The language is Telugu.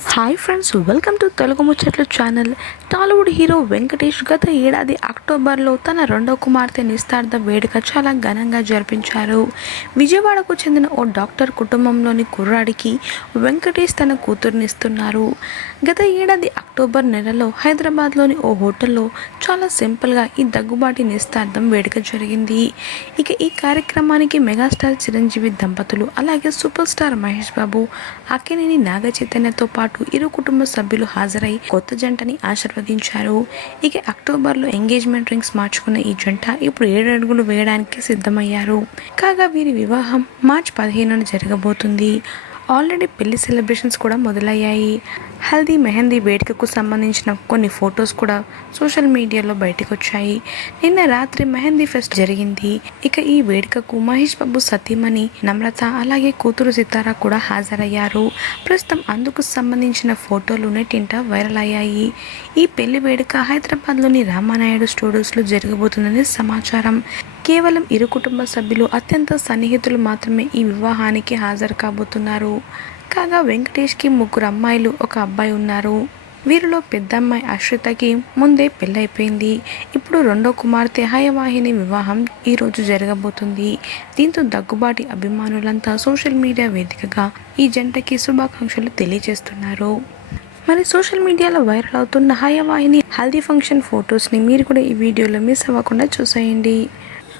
Hi friends welcome to Telugu ముచ్చట్లు ఛానల్ టాలీవుడ్ హీరో వెంకటేష్ గత ఏడాది అక్టోబర్లో తన రెండో కుమార్తె నిస్తార్థ వేడుక చాలా ఘనంగా జరిపించారు. విజయవాడకు చెందిన ఓ డాక్టర్ కుటుంబంలోని కుర్రాడికి వెంకటేష్ తన కూతురునిస్తున్నారు గత ఏడాది అక్టోబర్ నెలలో హైదరాబాద్లోని ఓ హోటల్లో చాలా సింపుల్గా ఈ దగ్గుబాటి నిస్తార్థం వేడుక జరిగింది. ఇక ఈ కార్యక్రమానికి మెగాస్టార్ చిరంజీవి దంపతులు అలాగే సూపర్ స్టార్ మహేష్ బాబు అక్కినేని నాగ చైతన్యతో పాటు ఇరు కుటుంబ సభ్యులు హాజరై కొత్త జంటని ఆశీర్వదించారు. ఇక అక్టోబర్లో ఎంగేజ్మెంట్ రింగ్స్ మార్చుకున్న ఈ జంట ఇప్పుడు ఏడు అడుగులు వేయడానికి సిద్ధమయ్యారు. కాగా వీరి వివాహం మార్చ్ పదిహేనున జరగబోతుంది. ఆల్రెడీ పెళ్ళి సెలబ్రేషన్స్ కూడా మొదలయ్యాయి. హల్దీ మెహందీ వేడుకకు సంబంధించిన కొన్ని ఫొటోస్ కూడా సోషల్ మీడియాలో బయటకు వచ్చాయి నిన్న రాత్రి మెహందీ ఫెస్ట్ జరిగింది. ఇక ఈ వేడుకకు మహేష్ బాబు సతీమణి నమ్రత అలాగే కూతురు సితారా కూడా హాజరయ్యారు. ప్రస్తుతం అందుకు సంబంధించిన ఫోటోలు నెట్టింట వైరల్ అయ్యాయి. ఈ పెళ్ళి వేడుక హైదరాబాద్లోని రామానాయుడు స్టూడియోస్లో జరగబోతుందని సమాచారం. కేవలం ఇరు కుటుంబ సభ్యులు అత్యంత సన్నిహితులు మాత్రమే ఈ వివాహానికి హాజరు కాబోతున్నారు. కాగా వెంకటేష్కి ముగ్గురు అమ్మాయిలు ఒక అబ్బాయి ఉన్నారు. వీరిలో పెద్దమ్మాయి అశ్రితకి ముందే పెళ్ళైపోయింది. ఇప్పుడు రెండో కుమార్తె హయవాహిని వివాహం ఈరోజు జరగబోతుంది. దీంతో దగ్గుబాటి అభిమానులంతా సోషల్ మీడియా వేదికగా ఈ జంటకి శుభాకాంక్షలు తెలియజేస్తున్నారు. మరి సోషల్ మీడియాలో వైరల్ అవుతున్న హయవాహిని హల్దీ ఫంక్షన్ ఫొటోస్ని మీరు కూడా ఈ వీడియోలో మిస్ అవ్వకుండా చూసేయండి.